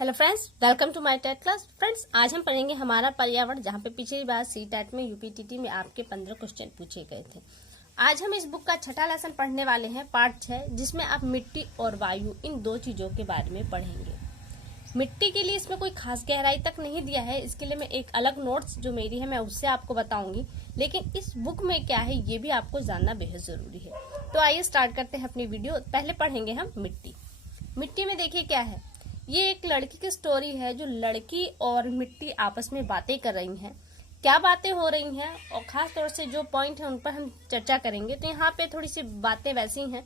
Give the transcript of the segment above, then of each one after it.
Hello friends, welcome to my TET class. Friends, आज हम पढ़ेंगे हमारा पर्यावरण, जहाँ पे पिछली बार सीटेट में यूपीटीटी में आपके 15 क्वेश्चन पूछे गए थे। आज हम इस बुक का छठा लेसन पढ़ने वाले हैं, पार्ट 6, जिसमें आप मिट्टी और वायु इन दो चीजों के बारे में पढ़ेंगे। मिट्टी के लिए इसमें कोई खास गहराई तक नहीं दिया है, इसके लिए मैं एक अलग नोट्स जो मेरी है मैं उससे आपको बताऊंगी, लेकिन इस बुक में क्या है ये भी आपको जानना बेहद जरूरी है। तो आइए स्टार्ट करते हैं अपनी वीडियो। पहले पढ़ेंगे हम मिट्टी। मिट्टी में देखिए क्या है, ये एक लड़की की स्टोरी है, जो लड़की और मिट्टी आपस में बातें कर रही हैं। क्या बातें हो रही हैं और खास तौर से जो पॉइंट है उन पर हम चर्चा करेंगे। तो यहाँ पे थोड़ी सी बातें वैसी हैं।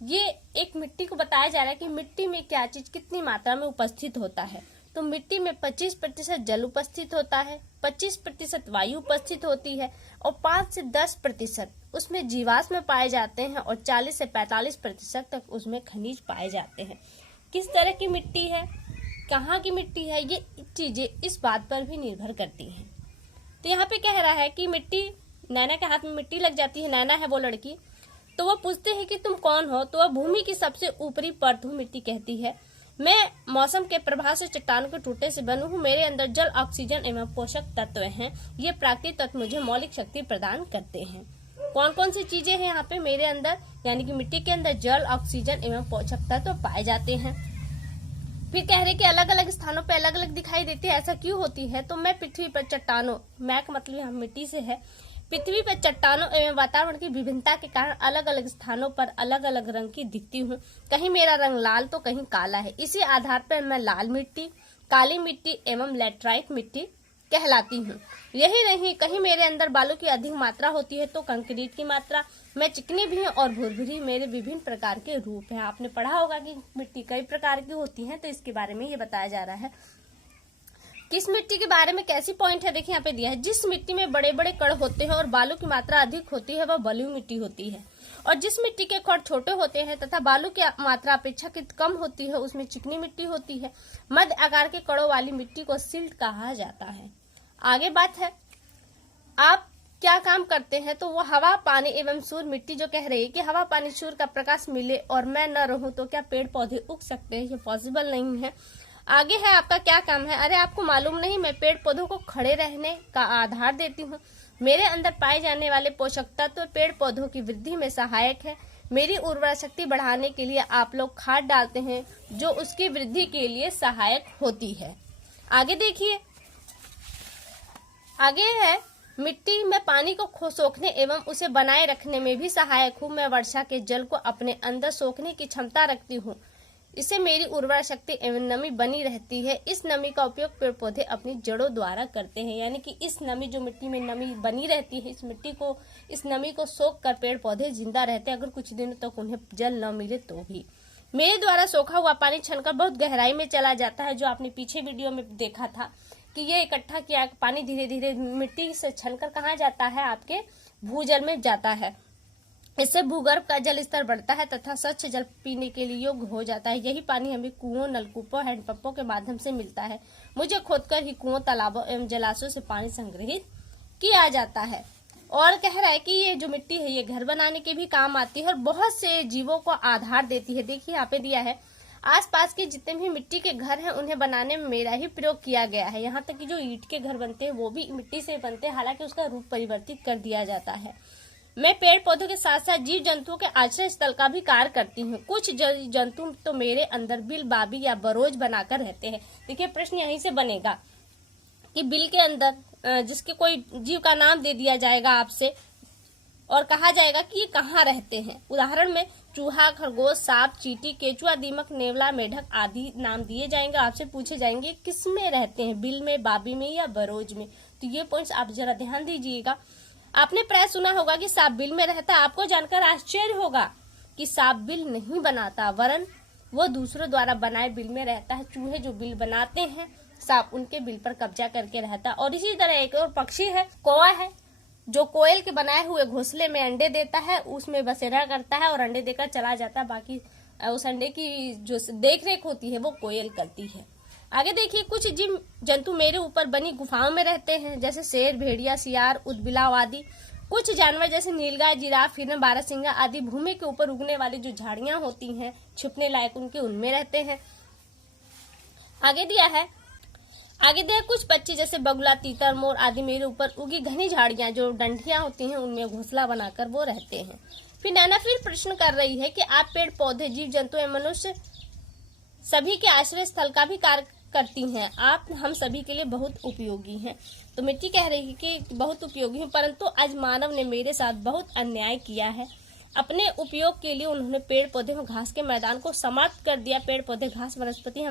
ये एक मिट्टी को बताया जा रहा है कि मिट्टी में क्या चीज कितनी मात्रा में उपस्थित होता है। तो मिट्टी में 25% जल उपस्थित होता है, 25% वायु उपस्थित होती है और 5 से 10% उसमें जीवाश्म पाए जाते हैं और 40 से 45% तक उसमें खनिज पाए जाते हैं। किस तरह की मिट्टी है, कहाँ की मिट्टी है, ये चीजें इस बात पर भी निर्भर करती हैं। तो यहाँ पे कह रहा है कि मिट्टी, नैना के हाथ में मिट्टी लग जाती है, नैना है वो लड़की, तो वो पूछते हैं कि तुम कौन हो। तो वह भूमि की सबसे ऊपरी परत हूँ, मिट्टी कहती है। मैं मौसम के प्रभाव से चट्टानों के टूटे से बनी हूँ, मेरे अंदर जल, ऑक्सीजन एवं पोषक तत्व हैं। ये प्राकृतिक तत्व मुझे मौलिक शक्ति प्रदान करते हैं। कौन कौन सी चीजें हैं यहाँ पे मेरे अंदर, यानी कि मिट्टी के अंदर जल, ऑक्सीजन एवं पोषक तत्व पाए जाते हैं। फिर कह रहे कि अलग अलग स्थानों पे अलग अलग दिखाई देती है, ऐसा क्यों होती है। तो मैं पृथ्वी पर चट्टानों, मैं का मतलब हम मिट्टी से है, पृथ्वी पर चट्टानों एवं वातावरण की विभिन्नता के कारण अलग अलग स्थानों पर अलग अलग रंग की दिखती हूँ। कहीं मेरा रंग लाल तो कहीं काला है। इसी आधार पर मैं लाल मिट्टी, काली मिट्टी एवं लैटराइट मिट्टी कहलाती हूँ। यही नहीं, कहीं मेरे अंदर बालू की अधिक मात्रा होती है तो कंक्रीट की मात्रा। मैं चिकनी भी हूँ और भुरभुरी, मेरे विभिन्न प्रकार के रूप हैं। आपने पढ़ा होगा कि मिट्टी कई प्रकार की होती है, तो इसके बारे में ये बताया जा रहा है। किस मिट्टी के बारे में कैसी पॉइंट है, देखिए यहाँ पे दिया है। जिस मिट्टी में बड़े बड़े कण होते हैं और बालू की मात्रा अधिक होती है वह बलुई मिट्टी होती है, और जिस मिट्टी के कण छोटे होते हैं तथा बालू की मात्रा अपेक्षाकृत कम होती है उसमें चिकनी मिट्टी होती है। मध्य आकार के कणों वाली मिट्टी को सिल्ट कहा जाता है। आगे बात है, आप क्या काम करते हैं। तो वो हवा, पानी एवं सूर्य। मिट्टी जो कह रही है कि हवा, पानी, सूर्य का प्रकाश मिले और मैं न रहूं तो क्या पेड़ पौधे उग सकते हैं, ये पॉसिबल नहीं है। आगे है, आपका क्या काम है। अरे आपको मालूम नहीं, मैं पेड़ पौधों को खड़े रहने का आधार देती हूँ। मेरे अंदर पाए जाने वाले पोषक तत्व पेड़ पौधों की वृद्धि में सहायक है। मेरी उर्वरा शक्ति बढ़ाने के लिए आप लोग खाद डालते हैं जो उसकी वृद्धि के लिए सहायक होती है। आगे देखिए, आगे है, मिट्टी में पानी को सोखने एवं उसे बनाए रखने में भी सहायक हूँ। मैं वर्षा के जल को अपने अंदर सोखने की क्षमता रखती हूँ, इससे मेरी उर्वरा शक्ति एवं नमी बनी रहती है। इस नमी का उपयोग पेड़ पौधे अपनी जड़ों द्वारा करते हैं, यानी कि इस नमी, जो मिट्टी में नमी बनी रहती है, इस नमी को सोख कर पेड़ पौधे जिंदा रहते हैं, अगर कुछ दिनों तक उन्हें जल न मिले तो भी। मेरे द्वारा सोखा हुआ पानी छनकर बहुत गहराई में चला जाता है, जो आपने पीछे वीडियो में देखा था कि ये इकट्ठा किया पानी धीरे धीरे मिट्टी से छनकर कहाँ जाता है, आपके भूजल में जाता है। इससे भूगर्भ का जल स्तर बढ़ता है तथा स्वच्छ जल पीने के लिए योग्य हो जाता है। यही पानी हमें कुओं, नलकूपों, हैंडपंपों के माध्यम से मिलता है। मुझे खोदकर ही कुओं, तालाबों एवं जलाशयों से पानी संग्रहित किया जाता है। और कह रहा है कि ये जो मिट्टी है ये घर बनाने के भी काम आती है और बहुत से जीवों को आधार देती है। देखिए यहाँ पे दिया है, आसपास के जितने भी मिट्टी के घर हैं उन्हें बनाने में मेरा ही प्रयोग किया गया है। यहाँ तक कि जो ईंट के घर बनते हैं वो भी मिट्टी से बनते हैं, हालांकि उसका रूप परिवर्तित कर दिया जाता है। मैं पेड़ पौधों के साथ साथ जीव जंतुओं के आश्रय स्थल का भी कार्य करती हूँ। कुछ जंतु तो मेरे अंदर बिल, बाबी या बरोज बनाकर रहते हैं। देखिए प्रश्न यहीं से बनेगा कि बिल के अंदर जिसके कोई जीव का नाम दे दिया जाएगा आपसे और कहा जाएगा कि ये कहाँ रहते हैं। उदाहरण में चूहा, खरगोश, सांप, चींटी, केचुआ, दीमक, नेवला, मेढक आदि नाम दिए जाएंगे। आपसे पूछे जाएंगे किस में रहते हैं, बिल में, बाबी में या बरोज में। तो ये पॉइंट्स आप जरा ध्यान दीजिएगा। आपने प्राय सुना होगा कि सांप बिल में रहता है। आपको जानकर आश्चर्य होगा कि सांप बिल नहीं बनाता, वरन वो दूसरों द्वारा बनाए बिल में रहता है। चूहे जो बिल बनाते हैं, सांप उनके बिल पर कब्जा करके रहता है। और इसी तरह एक और पक्षी है, कौवा है, जो कोयल के बनाए हुए घोंसले में अंडे देता है, उसमें बसेरा करता है और अंडे देकर चला जाता है। बाकी उस अंडे की जो देख रेख होती है वो कोयल करती है। आगे देखिए, कुछ जीव जंतु मेरे ऊपर बनी गुफाओं में रहते हैं, जैसे शेर, भेड़िया, सियार, उदबिलाव आदि। कुछ जानवर जैसे नीलगाय, जिराफ, हिरण, बारहसिंगा आदि भूमि के ऊपर उगने वाली जो झाड़ियां होती हैं छिपने लायक, उनमें रहते हैं। आगे दिया कुछ पक्षी जैसे बगुला, तीतर, मोर आदि मेरे ऊपर उगी घनी झाड़ियां जो डंडियां होती हैं उनमें घोंसला बनाकर वो रहते हैं। फिर नैना फिर प्रश्न कर रही है कि आप पेड़ पौधे, जीव जंतु एवं मनुष्य सभी के आश्रय स्थल का भी कार्य करती हैं। आप हम सभी के लिए बहुत उपयोगी हैं। तो मिट्टी कह रही है कि बहुत उपयोगी हूँ, परंतु आज मानव ने मेरे साथ बहुत अन्याय किया है। अपने उपयोग के लिए उन्होंने पेड़ पौधे में घास के मैदान को समाप्त कर दिया। पेड़ पौधे, घास, वनस्पति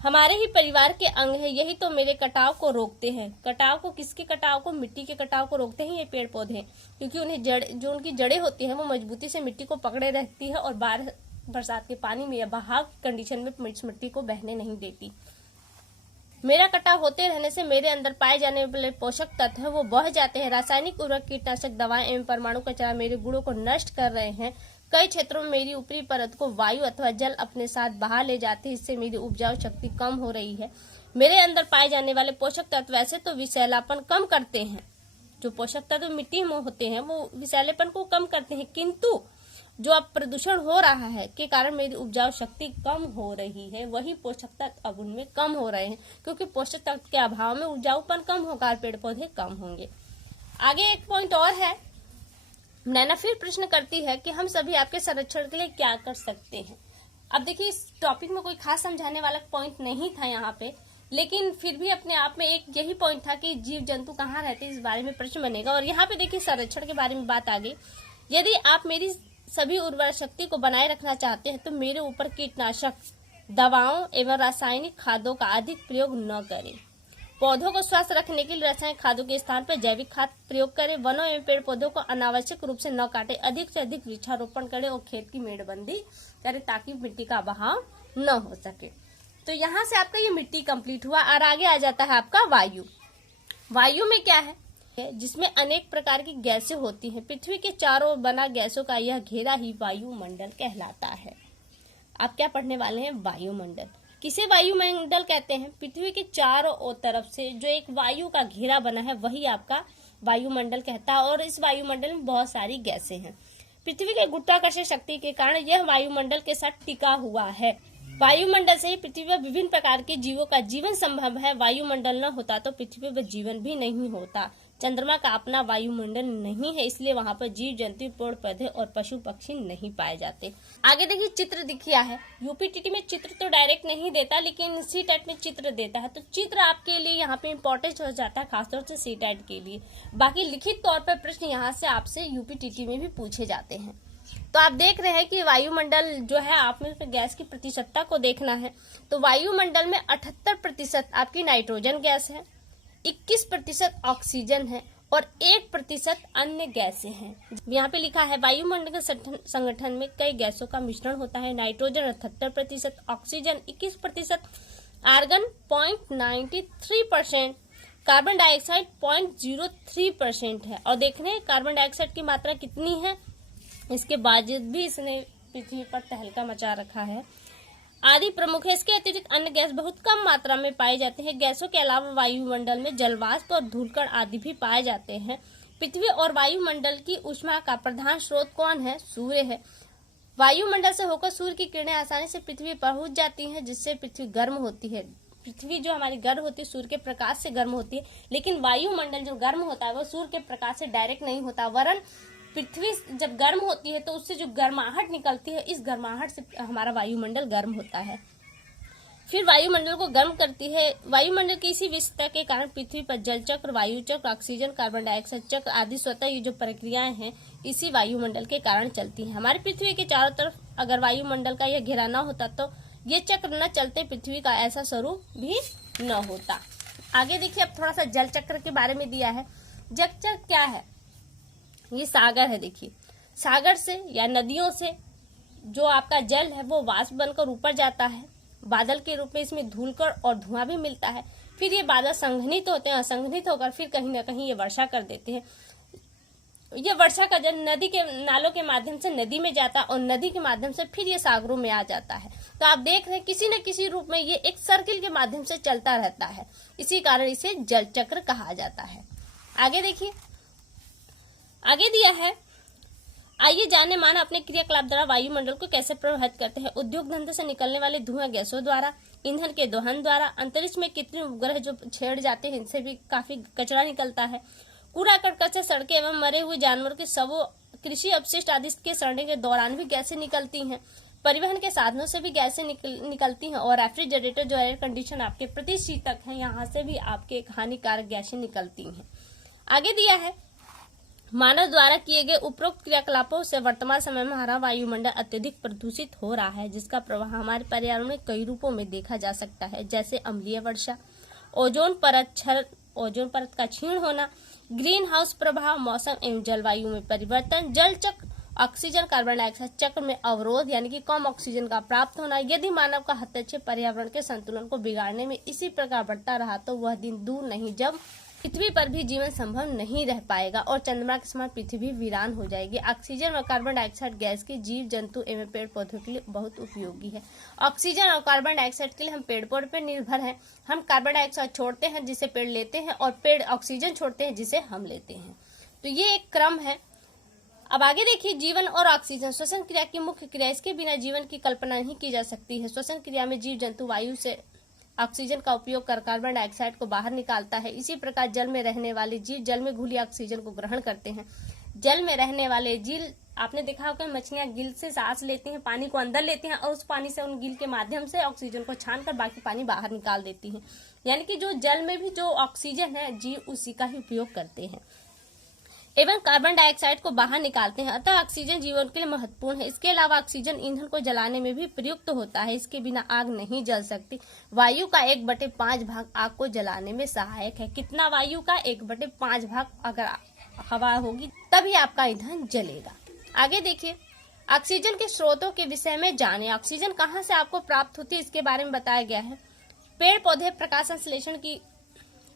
हमारे ही परिवार के अंग है। यही तो मेरे कटाव को रोकते हैं। कटाव को, किसके कटाव को? मिट्टी के कटाव को रोकते हैं ये पेड़ पौधे, क्योंकि उन्हें जो उनकी जड़ें होती हैं वो मजबूती से मिट्टी को पकड़े रहती है और बरसात के पानी में या बहाव कंडीशन में मिट्टी को बहने नहीं देती। मेरा कटाव होते रहने से मेरे अंदर पाए जाने वाले पोषक तत्व वो बह जाते हैं। रासायनिक उर्वरक, कीटनाशक दवाएं एवं परमाणु कचरा मेरे गुणों को नष्ट कर रहे हैं। कई क्षेत्रों में मेरी ऊपरी परत को वायु अथवा जल अपने साथ बहा ले जाते हैं। इससे मेरी उपजाऊ शक्ति कम हो रही है। मेरे अंदर पाए जाने वाले पोषक तत्व वैसे तो विषैलापन कम करते हैं। जो पोषक तत्व मिट्टी में होते हैं वो विषैलेपन को कम करते हैं, किंतु जो अब प्रदूषण हो रहा है के कारण मेरी उपजाऊ शक्ति कम हो रही है। वही पोषक तत्व अब उनमें कम हो रहे हैं, क्योंकि पोषक तत्व के अभाव में उपजाऊपन कम होगा, पेड़ पौधे कम होंगे। आगे एक पॉइंट और है। नैना फिर प्रश्न करती है कि हम सभी आपके संरक्षण के लिए क्या कर सकते हैं। अब देखिए, इस टॉपिक में कोई खास समझाने वाला पॉइंट नहीं था यहाँ पे, लेकिन फिर भी अपने आप में एक यही पॉइंट था कि जीव जंतु कहाँ रहते हैं, इस बारे में प्रश्न बनेगा। और यहाँ पे देखिए संरक्षण के बारे में बात आ गई। यदि आप मेरी सभी उर्वरक शक्ति को बनाए रखना चाहते हैं तो मेरे ऊपर कीटनाशक दवाओं एवं रासायनिक खादों का अधिक प्रयोग न करें। पौधों को स्वस्थ रखने के लिए रासायनिक खादों के स्थान पर जैविक खाद प्रयोग करें। वनों एवं पेड़ पौधों को अनावश्यक रूप से न काटें। अधिक से अधिक वृक्षारोपण करें और खेत की मेड़बंदी करें ताकि मिट्टी का बहाव न हो सके। तो यहाँ से आपका ये मिट्टी कंप्लीट हुआ और आगे आ जाता है आपका वायु। वायु में क्या है, जिसमें अनेक प्रकार की गैसें होती हैं। पृथ्वी के चारों ओर बना गैसों का यह घेरा ही वायुमंडल कहलाता है। आप क्या पढ़ने वाले हैं? वायुमंडल। किसे वायुमंडल कहते हैं? पृथ्वी के चारों ओर तरफ से जो एक वायु का घेरा बना है वही आपका वायुमंडल कहता है। और इस वायुमंडल में बहुत सारी गैसें हैं। पृथ्वी के गुरुत्वाकर्षण शक्ति के कारण यह वायुमंडल के साथ टिका हुआ है। वायुमंडल से ही पृथ्वी पर विभिन्न प्रकार के जीवों का जीवन संभव है। वायुमंडल न होता तो पृथ्वी पर जीवन भी नहीं होता। चंद्रमा का अपना वायुमंडल नहीं है, इसलिए वहां पर जीव जंतु, पेड़ पौधे और पशु पक्षी नहीं पाए जाते। आगे देखिए चित्र दिखिया है। यूपीटीटी में चित्र तो डायरेक्ट नहीं देता, लेकिन सीटेट में चित्र देता है। तो चित्र आपके लिए यहाँ पे इम्पोर्टेंट हो जाता है, खासतौर से सीटेट के लिए। बाकी लिखित तौर पर प्रश्न यहाँ से आपसे यूपीटीटी में भी पूछे जाते हैं। तो आप देख रहे हैं कि वायुमंडल जो है, आपने गैस की प्रतिशतता को देखना है। तो वायुमंडल में 78% आपकी नाइट्रोजन गैस है, 21% ऑक्सीजन है और 1% अन्य गैसें हैं। यहाँ पे लिखा है वायुमंडल के संगठन में कई गैसों का मिश्रण होता है। Nitrogen 78%, oxygen 21%, argon 0.93%, carbon dioxide 0.03% है। और देख रहे हैं कार्बन डाइऑक्साइड की मात्रा कितनी है, इसके बावजूद भी इसने पृथ्वी पर तहलका मचा रखा है। आदि प्रमुख है। इसके अतिरिक्त अन्य गैस बहुत कम मात्रा में पाए जाते हैं। गैसों के अलावा वायुमंडल में जलवाष्प और धूलकण आदि भी पाए जाते हैं। पृथ्वी और वायुमंडल की ऊष्मा का प्रधान स्रोत कौन है? सूर्य है। वायुमंडल से होकर सूर्य की किरणें आसानी से पृथ्वी पर पहुंच जाती हैं, जिससे पृथ्वी गर्म होती है। पृथ्वी जो हमारी गर्म होती है सूर्य के प्रकाश से गर्म होती है, लेकिन वायुमंडल जो गर्म होता है वो सूर्य के प्रकाश से डायरेक्ट नहीं होता, वरन पृथ्वी जब गर्म होती है तो उससे जो गर्माहट निकलती है, इस गर्माहट से हमारा वायुमंडल गर्म होता है। फिर वायुमंडल को गर्म करती है। वायुमंडल की इसी विशेषता के कारण पृथ्वी पर जल चक्र, वायु चक्र, ऑक्सीजन, कार्बन डाइऑक्साइड चक्र आदि स्वतः ये जो प्रक्रियाएं हैं इसी वायुमंडल के कारण चलती हैं। हमारी पृथ्वी के चारों तरफ अगर वायुमंडल का यह घेरा न होता तो ये चक्र न चलते, पृथ्वी का ऐसा स्वरूप भी न होता। आगे देखिए, अब थोड़ा सा जल चक्र के बारे में दिया है। जल चक्र क्या है? ये सागर है। देखिए, सागर से या नदियों से जो आपका जल है वो वाष्प बनकर ऊपर जाता है। बादल के रूप में इसमें धूलकण और धुआं भी मिलता है। फिर ये बादल संघनित होते हैं, असंघनित होकर फिर कहीं ना कहीं ये वर्षा कर देते हैं। ये वर्षा का जल नदी के नालों के माध्यम से नदी में जाता है और नदी के माध्यम से फिर ये सागरों में आ जाता है। तो आप देख रहे हैं किसी न किसी रूप में ये एक सर्किल के माध्यम से चलता रहता है, इसी कारण इसे जल चक्र कहा जाता है। आगे देखिए, आगे दिया है आइए जाने मानव अपने क्रियाकलाप द्वारा वायुमंडल को कैसे प्रभावित करते हैं। उद्योग धंधे से निकलने वाले धुआं गैसों द्वारा, ईंधन के दोहन द्वारा, अंतरिक्ष में कृत्रिम उपग्रह जो छेड़ जाते हैं इनसे भी काफी कचरा निकलता है। कूड़ा करकट से सड़कें एवं मरे हुए जानवरों के शवों, कृषि अपशिष्ट आदि के सड़ने के दौरान भी गैसें निकलती हैं। परिवहन के साधनों से भी गैसें निकलती हैं और रेफ्रिजरेटर जो एयर कंडीशन आपके प्रतिशीतक हैं यहाँ से भी आपके हानिकारक गैसें निकलती हैं। आगे दिया है, मानव द्वारा किए गए उपरोक्त क्रियाकलापों से वर्तमान समय में हमारा वायुमंडल अत्यधिक प्रदूषित हो रहा है, जिसका प्रभाव हमारे पर्यावरण में कई रूपों में देखा जा सकता है, जैसे अम्लीय वर्षा, ओजोन परत का क्षीण होना, ग्रीन हाउस प्रभाव, मौसम एवं जलवायु में परिवर्तन, जल चक्र, ऑक्सीजन कार्बन डाइऑक्साइड चक्र में अवरोध यानी कि कम ऑक्सीजन का प्राप्त होना। यदि मानव का हस्तक्षेप पर्यावरण के संतुलन को बिगाड़ने में इसी प्रकार बढ़ता रहा तो वह दिन दूर नहीं जब पृथ्वी पर भी जीवन संभव नहीं रह पाएगा और चंद्रमा के समान पृथ्वी वीरान हो जाएगी। ऑक्सीजन और कार्बन डाइऑक्साइड गैस की जीव जंतु एवं पेड़ पौधों के लिए बहुत उपयोगी है। ऑक्सीजन और कार्बन डाइऑक्साइड के लिए हम पेड़ पौधों पर निर्भर हैं। हम कार्बन डाइऑक्साइड छोड़ते हैं जिसे पेड़ लेते हैं और पेड़ ऑक्सीजन छोड़ते हैं जिसे हम लेते हैं। तो ये एक क्रम है। अब आगे देखिए, जीवन और ऑक्सीजन श्वसन क्रिया की मुख्य क्रिया। इसके बिना जीवन की कल्पना नहीं की जा सकती है। श्वसन क्रिया में जीव जंतु वायु से ऑक्सीजन का उपयोग कर कार्बन डाइऑक्साइड को बाहर निकालता है। इसी प्रकार जल में रहने वाले जीव जल में घुली ऑक्सीजन को ग्रहण करते हैं। जल में रहने वाले जीव, आपने देखा होगा मछलियां गिल से सांस लेती हैं, पानी को अंदर लेती हैं और उस पानी से उन गिल के माध्यम से ऑक्सीजन को छानकर बाकी पानी बाहर निकाल देती हैं। यानी कि जो जल में भी जो ऑक्सीजन है जीव उसी का ही उपयोग करते हैं एवं कार्बन डाइऑक्साइड को बाहर निकालते हैं। अतः ऑक्सीजन जीवन के लिए महत्वपूर्ण है। इसके अलावा ऑक्सीजन ईंधन को जलाने में भी प्रयुक्त होता है। इसके बिना आग नहीं जल सकती। वायु का 1/5 भाग आग को जलाने में सहायक है। कितना वायु का 1/5 भाग अगर हवा होगी तभी आपका ईंधन जलेगा। आगे देखिए, ऑक्सीजन के स्रोतों के विषय में जाने। ऑक्सीजन कहाँ से आपको प्राप्त होती है इसके बारे में बताया गया है। पेड़ पौधे प्रकाश संश्लेषण की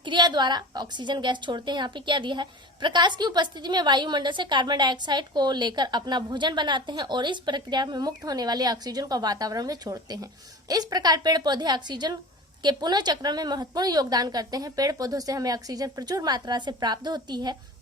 क्रिया द्वारा ऑक्सीजन गैस छोड़ते हैं। यहाँ पे क्या दिया है, प्रकाश की उपस्थिति में वायुमंडल से कार्बन डाइऑक्साइड को लेकर अपना भोजन बनाते हैं और इस प्रक्रिया में मुक्त होने वाले ऑक्सीजन को वातावरण में छोड़ते हैं। इस प्रकार पेड़ पौधे ऑक्सीजन के पुनः चक्र में महत्वपूर्ण योगदान करते हैं। पेड़ पौधों से हमें ऑक्सीजन प्रचुर मात्रा से प्राप्त होती है।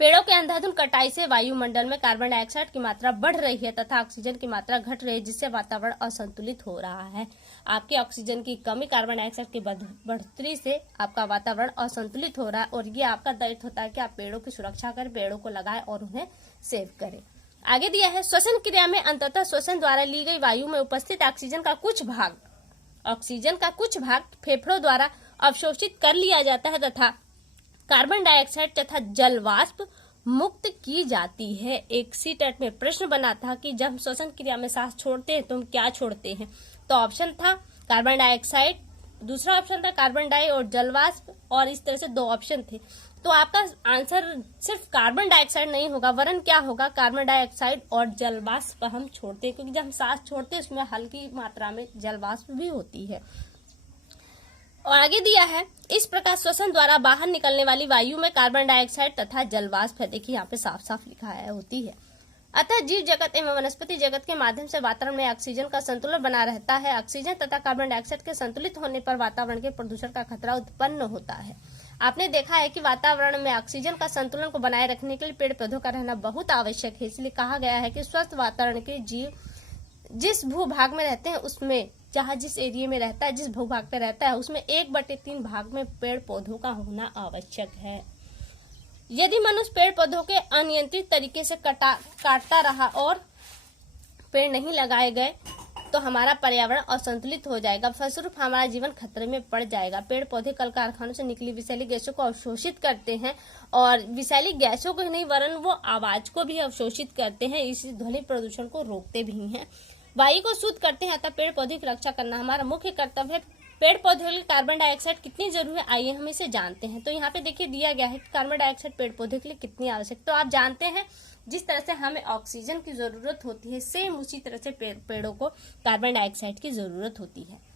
पेड़ों के अंधाधुंध कटाई से वायुमंडल में कार्बन डाइऑक्साइड की मात्रा बढ़ रही है तथा ऑक्सीजन की मात्रा घट रही है, जिससे वातावरण असंतुलित हो रहा है। आपके ऑक्सीजन की कमी, कार्बन डाइऑक्साइड की बढ़ोतरी से आपका वातावरण असंतुलित हो रहा है और ये आपका दायित्व होता है कि आप पेड़ों की सुरक्षा करें, पेड़ों को लगाएं और उन्हें सेव करें। आगे दिया है, श्वसन क्रिया में अंततः श्वसन द्वारा ली गई वायु में उपस्थित ऑक्सीजन का कुछ भाग फेफड़ों द्वारा अवशोषित कर लिया जाता है तथा कार्बन डाइऑक्साइड तथा जल वाष्प मुक्त की जाती है। एक सीटेट में प्रश्न बना था कि जब हम श्वसन क्रिया में सांस छोड़ते हैं तो हम क्या छोड़ते हैं, तो ऑप्शन था कार्बन डाइऑक्साइड, दूसरा ऑप्शन था कार्बन डाई और जल वाष्प, और इस तरह से 2 ऑप्शन थे। तो आपका आंसर सिर्फ कार्बन डाइऑक्साइड नहीं होगा, वरन क्या होगा, कार्बन डाइऑक्साइड और जल वाष्प हम छोड़ते हैं, क्योंकि जब हम सांस छोड़ते हैं उसमें हल्की मात्रा में जल वाष्प भी होती है। और आगे दिया है, इस प्रकार श्वसन द्वारा बाहर निकलने वाली वायु में कार्बन डाइऑक्साइड तथा जल वाष्प है। देखिए यहाँ पे साफ साफ लिखा है, होती है। अतः जीव जगत एवं वनस्पति जगत के माध्यम से वातावरण में ऑक्सीजन का संतुलन बना रहता है। ऑक्सीजन तथा कार्बन डाइऑक्साइड के संतुलित होने पर वातावरण के प्रदूषण का खतरा उत्पन्न होता है। आपने देखा है कि वातावरण में ऑक्सीजन का संतुलन को बनाए रखने के लिए पेड़ पौधों का रहना बहुत आवश्यक है। इसलिए कहा गया है कि स्वस्थ वातावरण के जीव जिस भूभाग में रहते हैं उसमें, जहाँ जिस एरिया में रहता है, जिस भूभाग पे रहता है, उसमें 1/3 भाग में पेड़ पौधों का होना आवश्यक है। यदि मनुष्य पेड़ पौधों के अनियंत्रित तरीके से काटता रहा और पेड़ नहीं लगाए गए तो हमारा पर्यावरण असंतुलित हो जाएगा, फलस्वरूप हमारा जीवन खतरे में पड़ जाएगा। पेड़ पौधे कल कारखानों से निकली विषैली गैसों को अवशोषित करते हैं और विषैली गैसों को ही नहीं वरन वो आवाज को भी अवशोषित करते हैं, इसी ध्वनि प्रदूषण को रोकते भी हैं, वायु को शुद्ध करते हैं। अतः पेड़ पौधे की रक्षा करना हमारा मुख्य कर्तव्य है। पेड़ पौधे के लिए कार्बन डाइऑक्साइड कितनी जरूरी है, आइए हम इसे जानते हैं। तो यहाँ पे देखिए दिया गया है कि कार्बन डाइऑक्साइड पेड़ पौधे के लिए कितनी आवश्यक। तो आप जानते हैं जिस तरह से हमें ऑक्सीजन की जरूरत होती है, सेम उसी तरह से पेड़ों को कार्बन डाइऑक्साइड की जरूरत होती है।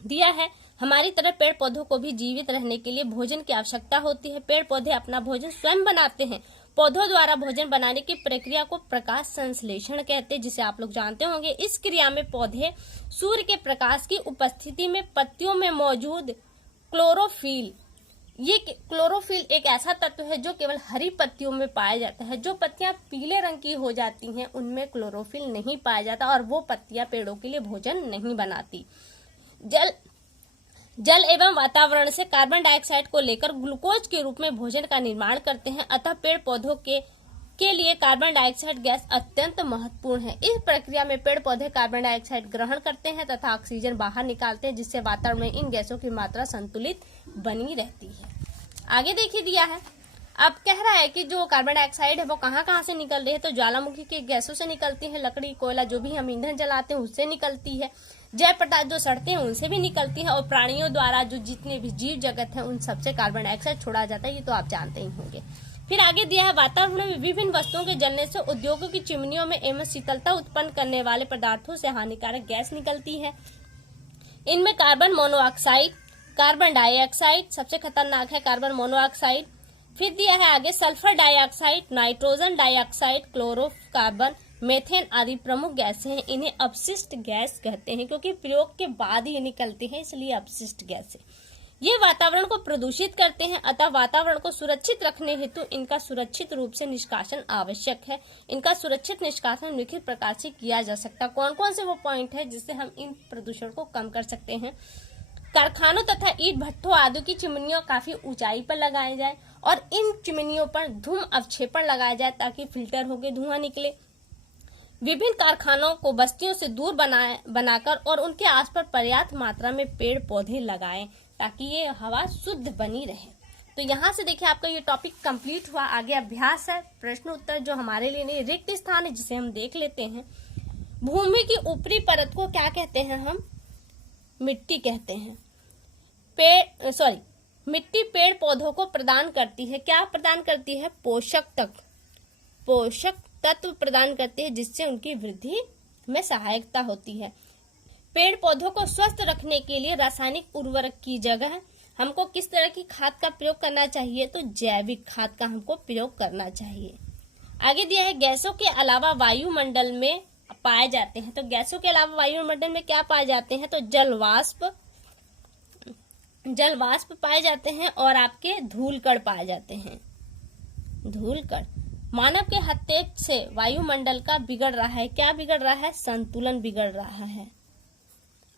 दिया है, हमारी तरह पेड़ पौधों को भी जीवित रहने के लिए भोजन की आवश्यकता होती है। पेड़ पौधे अपना भोजन स्वयं बनाते हैं। पौधों द्वारा भोजन बनाने की प्रक्रिया को प्रकाश संश्लेषण कहते हैं, जिसे आप लोग जानते होंगे। इस क्रिया में पौधे सूर्य के प्रकाश की उपस्थिति में पत्तियों में मौजूद क्लोरोफिल ये क्लोरोफिल एक ऐसा तत्व है जो केवल हरी पत्तियों में पाया जाता है। जो पत्तियां पीले रंग की हो जाती हैं उनमें क्लोरोफिल नहीं पाया जाता और वो पत्तियां पेड़ों के लिए भोजन नहीं बनाती। जल एवं वातावरण से कार्बन डाइऑक्साइड को लेकर ग्लूकोज के रूप में भोजन का निर्माण करते हैं। अतः पेड़ पौधों के लिए कार्बन डाइऑक्साइड गैस अत्यंत महत्वपूर्ण है। इस प्रक्रिया में पेड़ पौधे कार्बन डाइऑक्साइड ग्रहण करते हैं तथा ऑक्सीजन बाहर निकालते हैं, जिससे वातावरण में इन गैसों की मात्रा संतुलित बनी रहती है। आगे देखिए दिया है, अब कह रहा है कि जो कार्बन डाइऑक्साइड है वो कहाँ से निकल रही है, तो ज्वालामुखी के गैसों से निकलती है, लकड़ी कोयला जो भी हम ईंधन जलाते हैं उससे निकलती है, जैव पदार्थ जो सड़ते हैं उनसे भी निकलती है, और प्राणियों द्वारा जो जितने भी जीव जगत है उन सबसे कार्बन डाइऑक्साइड छोड़ा जाता है। ये तो आप जानते ही होंगे। फिर आगे दिया है, वातावरण में विभिन्न वस्तुओं के जलने से उद्योगों की चिमनियों में एवं शीतलता उत्पन्न करने वाले पदार्थों से हानिकारक गैस निकलती है। इनमें कार्बन मोनोऑक्साइड, कार्बन डाइऑक्साइड, सबसे खतरनाक है कार्बन मोनोऑक्साइड। फिर दिया है आगे sulphur dioxide, nitrogen dioxide, chlorocarbon, methane आदि प्रमुख गैसें हैं। इन्हें अपशिष्ट गैस कहते हैं क्योंकि प्रयोग के बाद ही निकलती है, इसलिए अपशिष्ट गैसें। ये वातावरण को प्रदूषित करते हैं, अतः वातावरण को सुरक्षित रखने हेतु इनका सुरक्षित रूप से निष्कासन आवश्यक है। इनका सुरक्षित निष्कासन निम्नलिखित प्रकार से किया जा सकता है। कौन कौन से वो पॉइंट है जिससे हम इन प्रदूषण को कम कर सकते हैं? कारखानों तथा ईंट भट्ठों आदि की चिमनियों काफी ऊंचाई पर लगाए जाए और इन चिमनियों पर धूम अवक्षेपण लगाया जाए ताकि फिल्टर होकर धुआं निकले। विभिन्न कारखानों को बस्तियों से दूर बनाकर और उनके आसपास पर्याप्त मात्रा में पेड़ पौधे लगाएं ताकि ये हवा शुद्ध बनी रहे। तो यहाँ से देखिए आपका ये टॉपिक कंप्लीट हुआ। आगे अभ्यास है, प्रश्न उत्तर जो हमारे लिए नहीं, रिक्त स्थान है जिसे हम देख लेते हैं। भूमि की ऊपरी परत को क्या कहते हैं? हम मिट्टी कहते हैं। मिट्टी पेड़ पौधों को प्रदान करती है। क्या प्रदान करती है? पोषक तत्व प्रदान करती है जिससे उनकी वृद्धि में सहायकता होती है। पेड़ पौधों को स्वस्थ रखने के लिए रासायनिक उर्वरक की जगह हमको किस तरह की खाद का प्रयोग करना चाहिए? तो जैविक खाद का हमको प्रयोग करना चाहिए। आगे दिया है, गैसों के अलावा वायुमंडल में पाए जाते हैं। तो गैसों के अलावा वायुमंडल में क्या पाए जाते हैं? तो जलवाष्प पाए जाते हैं और आपके धूलकण पाए जाते हैं। धूलकण मानव के हस्तक्षेप से वायुमंडल का बिगड़ रहा है। क्या बिगड़ रहा है? संतुलन बिगड़ रहा है।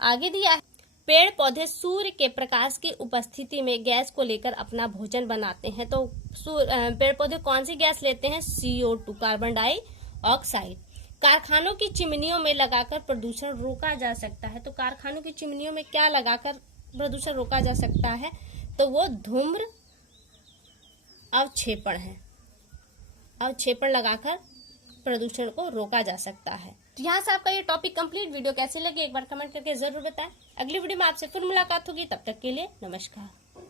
आगे दिया है, पेड़ पौधे सूर्य के प्रकाश की उपस्थिति में गैस को लेकर अपना भोजन बनाते हैं। तो पेड़ पौधे कौन सी गैस लेते हैं? CO2, carbon dioxide. कारखानों की चिमनियों में लगाकर प्रदूषण रोका जा सकता है। तो कारखानों की चिमनियों में क्या लगाकर प्रदूषण रोका जा सकता है? तो वो धूम्र अवक्षेपण है। अवक्षेपण लगाकर प्रदूषण को रोका जा सकता है। तो यहाँ से आपका ये टॉपिक कंप्लीट। वीडियो कैसे लगे एक बार कमेंट करके जरूर बताएं। अगली वीडियो में आपसे फिर मुलाकात होगी, तब तक के लिए नमस्कार।